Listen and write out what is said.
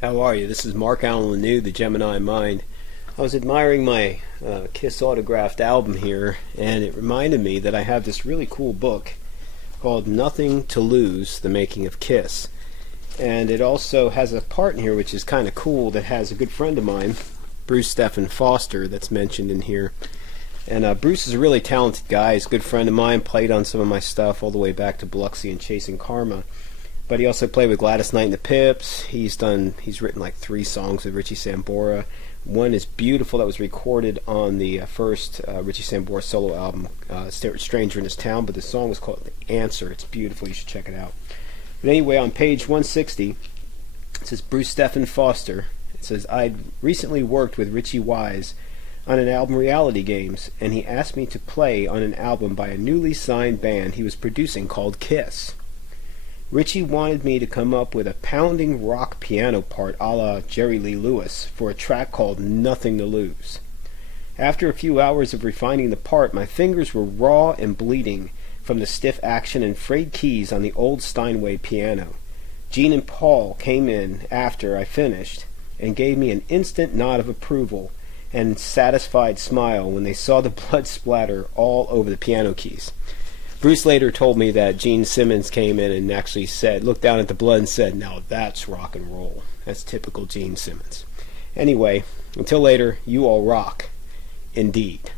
How are you? This is Mark Allen Laneau, the Gemini Mind. I was admiring my Kiss autographed album here, and it reminded me that I have this really cool book called Nothing to Lose, The Making of Kiss. And it also has a part in here which is kind of cool that has a good friend of mine, Bruce Stephen Foster, that's mentioned in here. And Bruce is a really talented guy. He's a good friend of mine, played on some of my stuff all the way back to Biloxi and Chasing Karma. But he also played with Gladys Knight and the Pips. He's written like 3 songs with Richie Sambora. One is beautiful that was recorded on the first Richie Sambora solo album, Stranger in His Town, but the song was called The Answer. It's beautiful. You should check it out. But anyway, on page 160, it says Bruce Stephen Foster. It says, I'd recently worked with Richie Wise on an album Reality Games, and he asked me to play on an album by a newly signed band he was producing called Kiss. Richie wanted me to come up with a pounding rock piano part a la Jerry Lee Lewis for a track called Nothing to Lose. After a few hours of refining the part, my fingers were raw and bleeding from the stiff action and frayed keys on the old Steinway piano. Gene and Paul came in after I finished and gave me an instant nod of approval and satisfied smile when they saw the blood splatter all over the piano keys. Bruce later told me that Gene Simmons came in and actually looked down at the blood and said, now that's rock and roll. That's typical Gene Simmons. Anyway, until later, you all rock. Indeed.